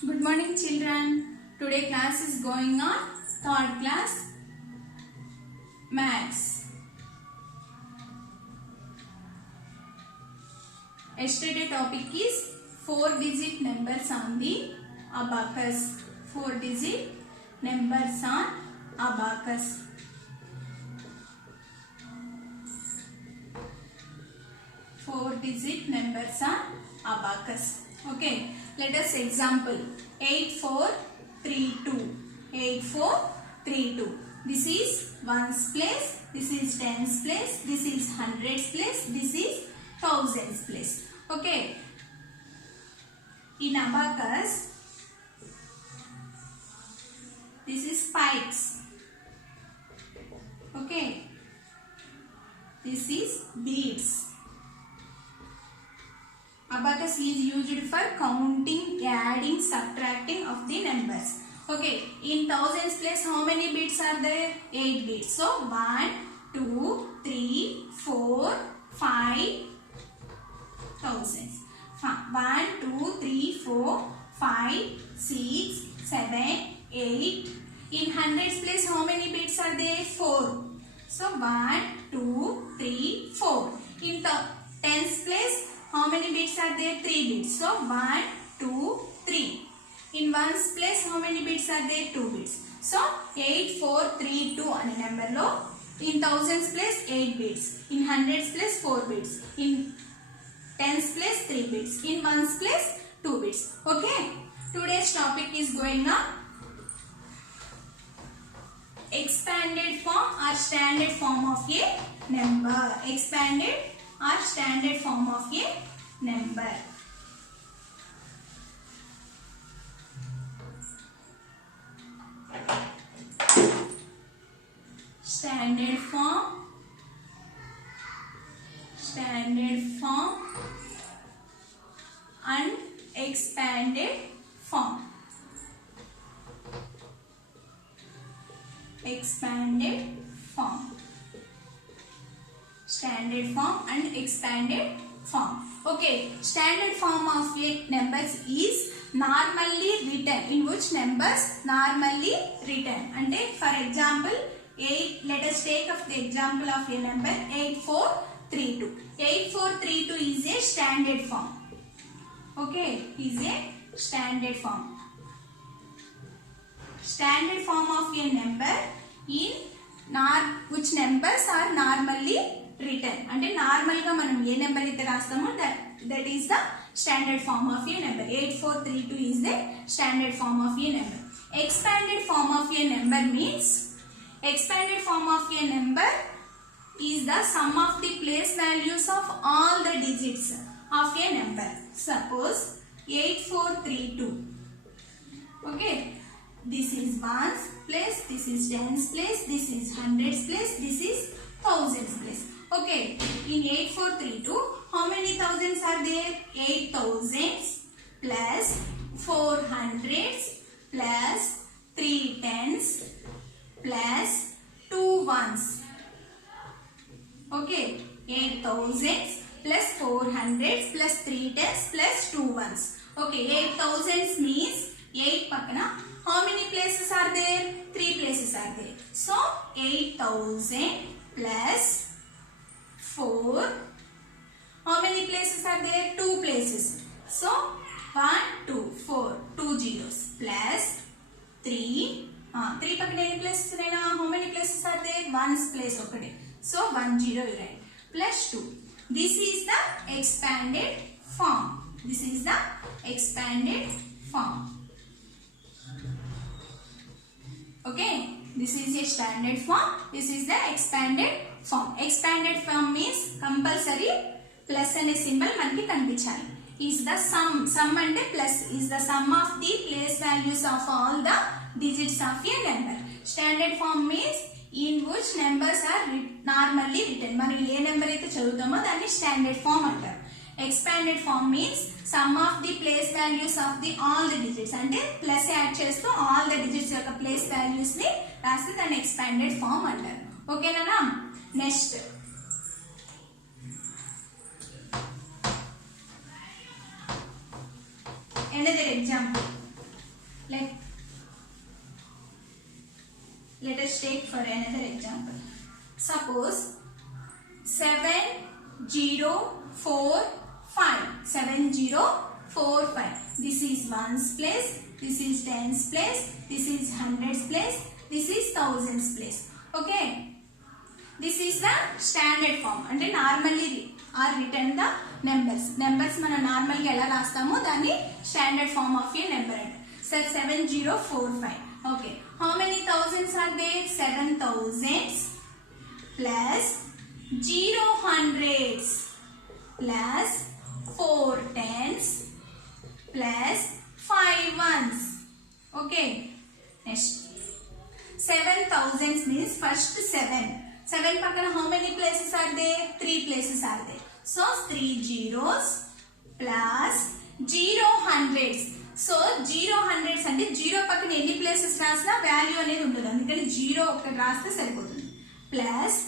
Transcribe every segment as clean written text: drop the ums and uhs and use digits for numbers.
Good morning children. Today class is going on third class maths. Yesterday topic is 4-digit numbers on the abacus. 4-digit numbers on abacus. Four-digit numbers on abacus. Okay, let us example 8432. 8432. This is ones place, this is tens place, this is hundreds place, this is thousands place. Okay, in abacus, this is spikes. Okay, this is beads. Abacus is used for counting, adding, subtracting of the numbers. Okay, in thousands place how many bits are there? 8 bits. So 1, 2, 3, 4, 5 thousands. 1, 2, 3, 4, 5, 6, 7, 8. In hundreds place how many bits are there? 4. So 1, 2, 3, 4. In tens place how many bits are there? 3 bits. So 1, 2, 3. In ones place how many bits are there? 2 bits. So 8432 అనే number లో in thousands place 8 bits. In hundreds place 4 bits. In tens place 3 bits. In ones place 2 bits. Okay. Today's topic is going on expanded form or standard form of a number. Expanded or standard form of a number. Standard form and expanded form. Expanded form. Standard form and expanded form. Okay, standard form of a numbers is normally written. In which numbers normally written? And for example, 8. Let us take of the example of a number 8432. 8432 is a standard form. Okay, is a standard form. Standard form of a number in which numbers are normally written. అంటే normal గా మనం ఏ number అయితే రాస్తామో that is the standard form of a number. 8432 is the standard form of a number. Expanded form of a number means expanded form of a number is the sum of the place values of all the digits of a number. Suppose 8432. Okay, this is ones place, this is tens place, this is hundreds place, this is thousands place. Okay, in 8432, how many thousands are there? 8 thousands plus 4 hundreds plus 3 tens plus 2 ones. Okay, 8 thousands plus 4 hundreds plus 3 tens plus 2 ones. Okay, 8 thousands means 8 pakana. How many places are there? 3 places are there. So 8000 plus 4. How many places are there? 2 places. So 1, 2, 4, 2 zeros plus 3. 3 pakana any places are? How many places are there? 1's place okade. So 1 0 you write plus 2. This is the expanded form. This is the expanded form. Okay, this is a standard form. This is the expanded form. Expanded form means compulsory plus అనే symbol మనకి కనిపించాలి. Is the sum అంటే plus is the sum of the place values of all the digits of a number. Standard form means in which numbers are normally written. మనం ఏ number అయితే చదువుతామో దాన్ని standard form అంటారు. Expanded form means sum of the place values of the all the digits. అంటే plus add చేస్తూ all the digits యొక్క place values ని రాస్తే దాన్ని expanded form అంటారు. ఓకేనా? Next another example Let us take for another example. Suppose 7045. 7045. This is ones place, this is tens place, this is hundreds place, this is thousands place. Okay. This is the standard form. అంటే normally are written the numbers. Numbers మనం normal గా ఎలా రాస్తామో దాన్ని standard form of a number అంటే. So 7045. Okay. How many thousands are there? 7,000s plus 0 hundreds plus 4 tens plus 5 ones. Okay. Next. 7,000s means first 7. 7 pakana how many places are there? 3 places are there. So 3 zeros plus 0 hundreds. So 0 hundreds అంటే 0 పక్కన ఎన్ని places రాసినా value అనేది ఉంటుంది. అందుకని 0 ఒక్కటి రాస్తే సరిపోతుంది. ప్లస్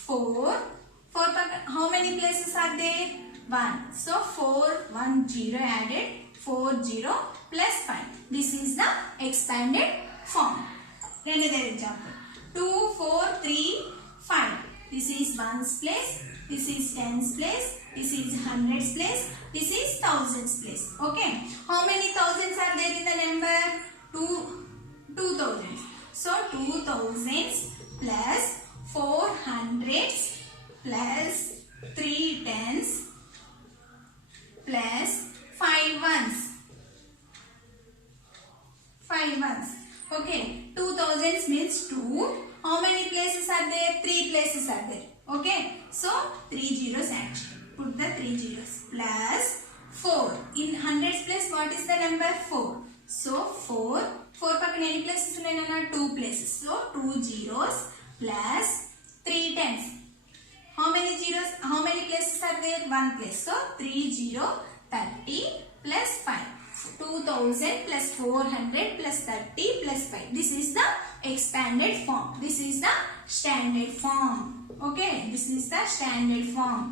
4 పక్కన how many places are there? 1. So 4 1 0 added 4 0 plus 5. This is the expanded form. Another example. 2 4 3 5. This is ones place, this is tens place, this is hundreds place, this is thousands place. Okay. How many thousands are there in the number? 2,000. So 2,000s plus 4 hundreds plus 3 tens plus 5 ones. 5 ones. Okay. 2,000s means 2. How many places are there? 3 places are there. Okay. So 3 zeros actually. Put the 3 zeros. Plus 4. In hundreds place what is the number? 4. So 4 pakana any places unnayana? 2 places. So 2 zeros plus 3 tens. How many zeros? How many places are there? 1 place. So 3 0 30 plus 5. 2000 plus 400 plus 30 plus 5. This is the expanded form. This is the standard form. Okay. This is the standard form.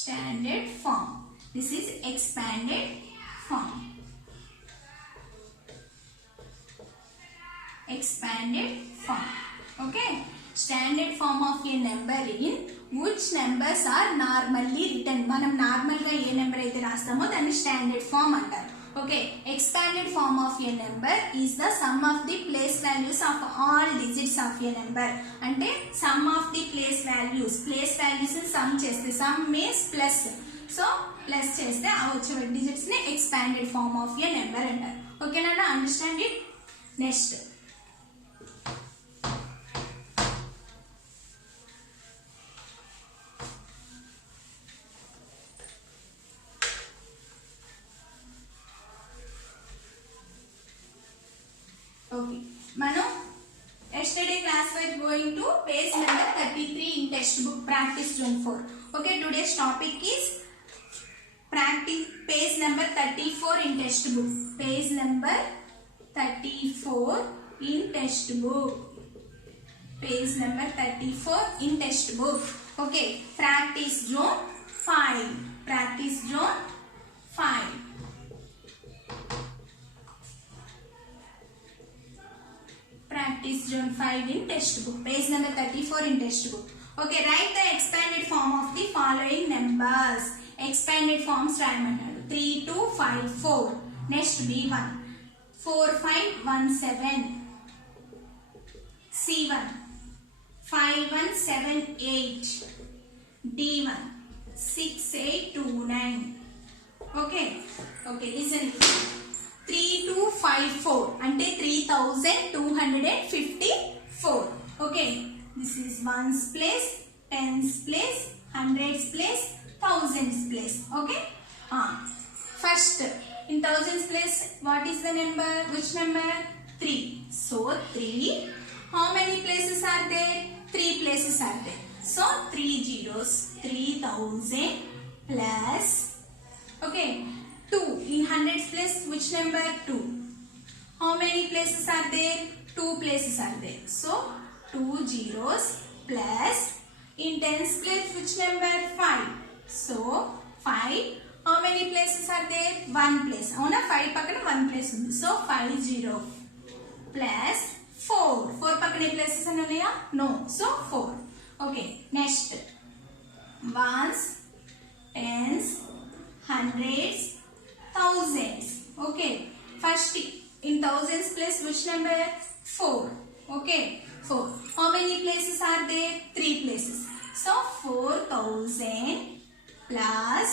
Standard form. This is expanded form. Expanded form. Okay. Standard form of a number in which numbers are normally written. మనం normal గా ఏ number అయితే రాస్తామో దాన్ని standard form అంటారు. Okay. Expanded form of a number is the sum of the place values of all digits of a number. అంటే sum of the place values sum చేస్తే sum means plus. So plus చేస్తే ఆ వచ్చే digits ని expanded form of a number అంటారు. ఓకేనా? Understand it. Next okay, మనం yesterday class was going to page number 33 in textbook practice zone 4. Okay, today's topic is practice page number 34 in textbook. Page number 34 in textbook. Page number 34 in textbook. Okay, practice zone 5. Practice zone 5. Practice zone 5 in textbook. Page number 34 in textbook. Okay, write the expanded form of the following numbers. Expanded forms రాయమన్నాడు. 3 2 5 4. Next B1. 4 5 1 7. C1. 5 1 7 8. D1. 6 8 2 9. Okay. Okay, listen. 3254 అంటే 3254. Okay, this is ones place, tens place, hundreds place, thousands place. Okay. First in thousands place what is the number? Which number? 3. So 3. How many places are there? 3 places are there. So 3 zeros. 3000 plus. Okay. 2. In hundreds place which number? 2. How many places are there? 2 places are there. So 2 zeros plus. In tens place which number? 5. So 5. How many places places are there? 1 place. అవునా 5 పక్కన 1 place ఉంది. So 50 plus 4. 4 పక్కన ఏ places అని ఉన్నాయా? No. So 4. Okay. Next. Ones, tens, hundreds, thousands. Okay. First in thousands place which number? 4. Okay. 4. How many places are there? 3 places. So 4000 plus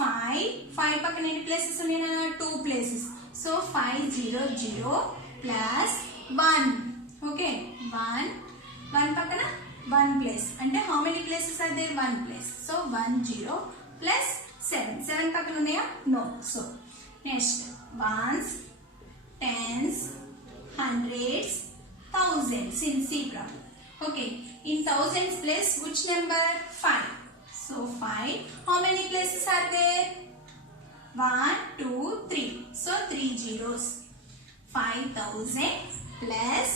5. 5 పక్కన ఎన్ని places ఉన్నాయా? 2 places. So 500 plus 1. Okay. 1 పక్కన 1 place. అంటే how many places are there? 1 place. So 10 plus 7. 7 పక్కన ఉన్నాయా? No. So next ones, tens, hundreds, thousands in C problem. Okay. In thousands place which number? 5. So 5. How many places are there? 1, 2, 3. So 3 zeros. 5000 plus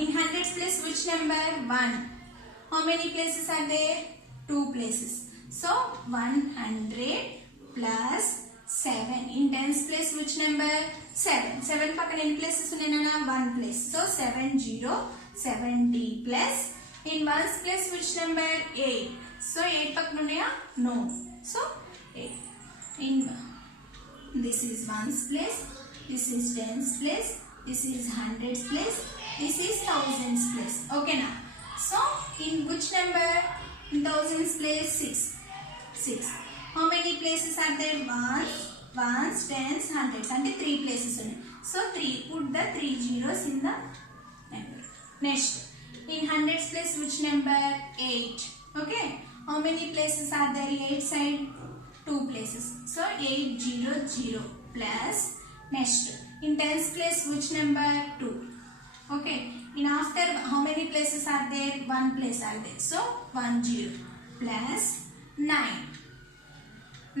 in hundreds place which number? 1. How many places are there? 2 places. So 100 plus 7. In tens place which number? 7. 7 పక్కన ఎన్ని places ఉన్నాయనా? 1 place. So 70 plus in ones place which number? 8. So 8 పక్కన ఉన్నాయా? No. So 8. In this is ones place, this is tens place, this is hundreds place, this is thousands place. Okay now. So in which number? In thousands place 6. How many places are there? Ones, tens, hundreds. And 3 places only. So 3. Put the 3 zeros in the number. Next. In hundreds place which number? 8. Okay. How many places are there? 8 side? 2 places. So 800 plus. Next. In tens place which number? 2. Okay. In after how many places are there? 1 place are there. So 10 plus 9.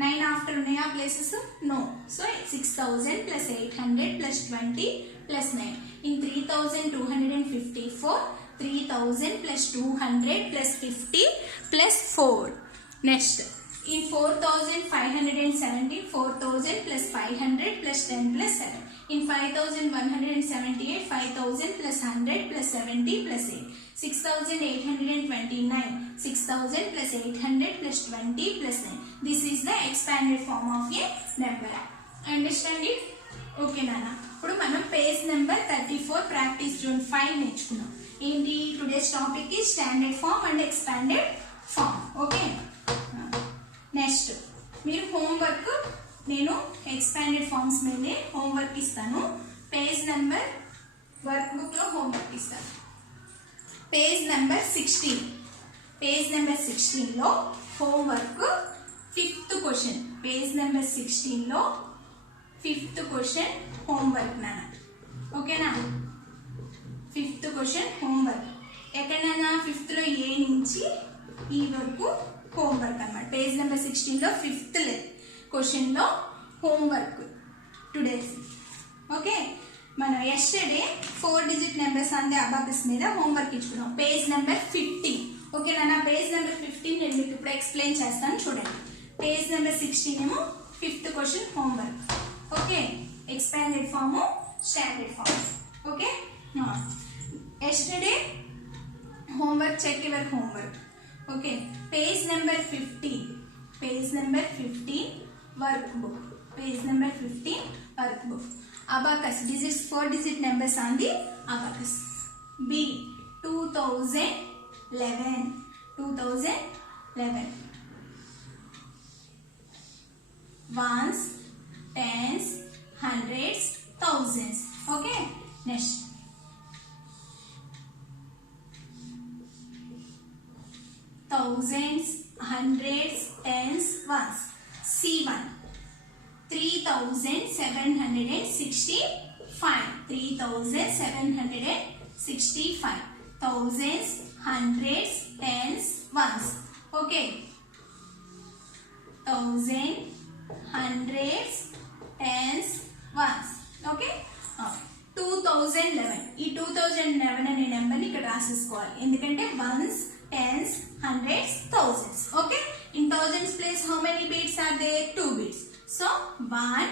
9 after unaya places? No. So 6000 plus 800 plus 20 plus 9. In 3254, 3000 plus 200 plus 50 plus 4. Next. In 4570, 4000 plus 500 plus 10 plus 7. In 5178, 5000 plus 100 plus 70 plus 8. 6829, 6000 plus 800 plus 20 plus 9. This is the expanded form of a number. Understand it? Okay nana. ఇప్పుడు మనం page number 34 practice zone 5 నేర్చుకున్నాం. ఏంటి today's topic ఈ standard form and expanded form. Okay. Next మీరు homework నేను expanded forms మీదే homework ఇస్తాను. Page number workbook లో హోంవర్క్ ఇస్తాను. Page number 16. పేజ్ నెంబర్ 16 లో homework 5th question. Page number 16 లో 5th క్వశ్చన్ హోంవర్క్ నాన్న. ఓకేనా? 5th question homework. ఎక్కడైనా 5th లో ఏ నుంచి ఈ వరకు హోంవర్క్ అన్నమాట. పేజ్ నెంబర్ 16 లో 5th క్వశ్చన్ లో హోంవర్క్ టుడేస్. ఓకే. మనం ఎస్టర్డే 4 డిజిట్ నెంబర్స్ అందే అబాకస్ మీద హోంవర్క్ ఇచ్చుకున్నాం. Page number 15. ఓకేనా? నా పేజ్ నెంబర్ 15 నేను మీకు ఇప్పుడు ఎక్స్ప్లెయిన్ చేస్తాను చూడండి. పేజ్ నెంబర్ 16 ఏమో 5th question homework. Okay. Expanded form, standard form. Okay. Yesterday homework, check your homework. Okay, page number 15. Page number 15 workbook. Page number 15 workbook. Abacus, digits 4 digit numbers on the abacus. B 2011. 2011. Ones, tens, hundreds, thousands. Okay, next. Thousands, hundreds, tens, ones. C1. 3765. 3765. Thousands, hundreds, tens, ones. Okay. Thousand, hundreds, tens, ones. Okay. 2011. ఈ 2011 అనే number ని ఇక్కడ రాసేసుకోవాలి. ఎందుకంటే ones, tens, hundreds, thousands. Okay. In thousands place how many beats are there? 2 beats. So 1,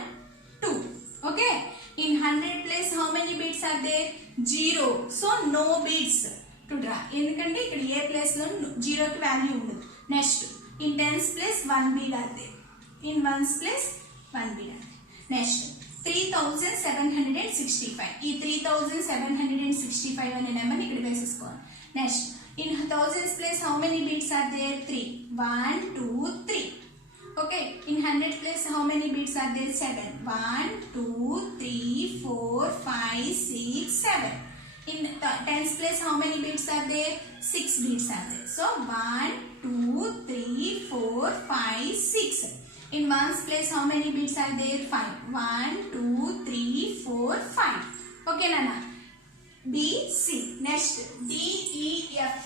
2. Okay. In 100 place how many beads are there? 0. So no beads to draw. ఎందుకంటే ఇక్కడ ఏ place లో 0 కి value ఉండదు. Next in tens place 1 bead are there. In ones place 1 bead are there. Next 3765. ఈ 3765 అనే number ఇక్కడ వేసేసుకోవాలి. Next in thousands place how many beads are there? 3. 1, 2, 3. Okay. In hundreds place how many beads are there? 7. 1, 2, 3, 4, 5, 6, 7. In tens place how many beads are there? 6 beads are there. So 1, 2, 3, 4, 5, 6. In ones place how many beads are there? 5. 1, 2, 3, 4, 5. Okay, Nana. B, C. Next D, E, F.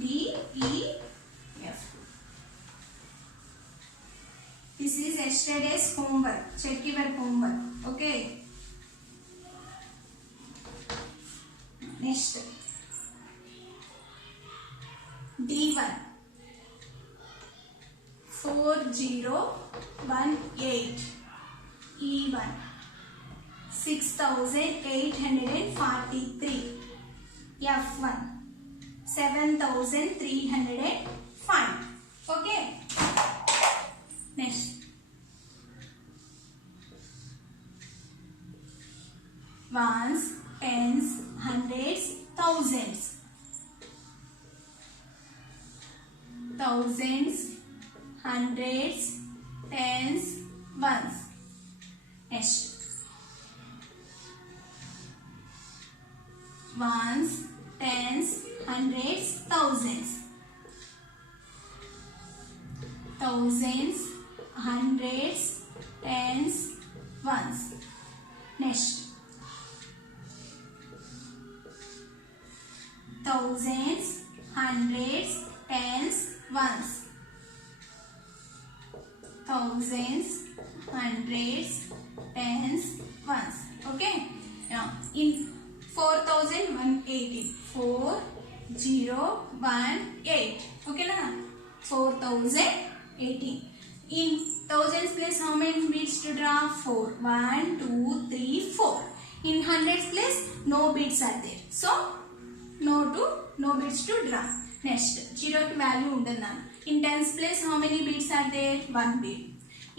D, E, F. This is yesterday's homework. Check your homework. Okay. Next D1 4018. E1 6843. F1 7305. Okay. Next ones, tens, hundreds, thousands. Thousands, hundreds, tens, ones. Next ones, tens, hundreds, thousands. Thousands, hundreds, tens, ones. Next thousands, hundreds, tens, ones. Thousands, hundreds, tens, ones. Okay. Now in 4018. 4018. Okay, na? 4018. In thousands place how many beads to draw? 4. 1, 2, 3, 4. In hundreds place no beads are there. So no beads to draw. Next 0 to value undana. In tens place how many beads are there? 1 bead.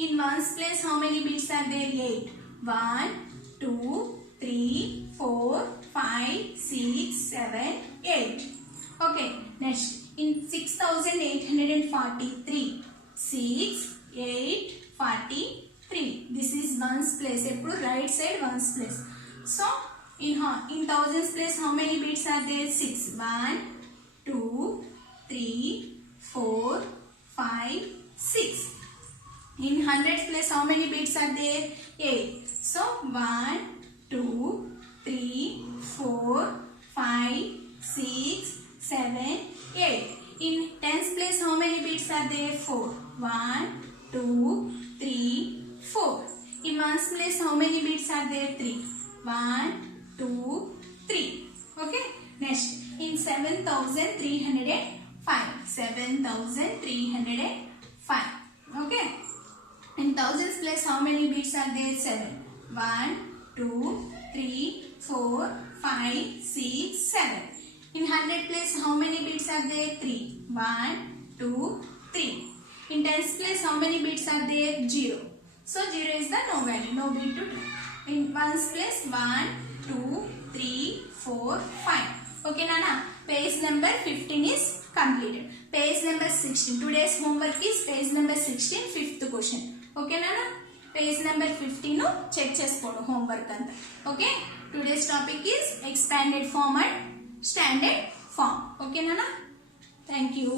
In ones place how many beads are there? 8. 1, 2, 3, 4, 5, 6, 7, 8. Okay. Next in 6843. 6, 8, 43. This is ones place. Eppudu right side ones place. So in thousands place how many beads are there? 6. 1, 2, 3, 4, 5, 6. In hundreds place how many beads are there? 8. So 1, 2, 3, 4, 5, 6, 7, 8. In tens place how many beads are there? 4. 1, 2, 3, 4. In ones place how many beads are there? 3. 1, 2, 3. Okay. Next in 7305. 7305. Okay. In thousands place how many beads are there? 7. 1, 2, 3, 4, 5, 6, 7. In hundred place how many beads are there? 3. 1, 2, 3. In tens place how many beads are there? 0. So 0 is the no value, no bead to draw. In ones place 1, 2, 3, 4, 5. Okay, Nana. Page number 15 is completed. Page number 16. Today's homework is page number 16, 5th question. Okay, Nana. Page number 15 check cheskodu homework anta. Okay. Today's topic is expanded form and standard form. Okay, Nana. Thank you.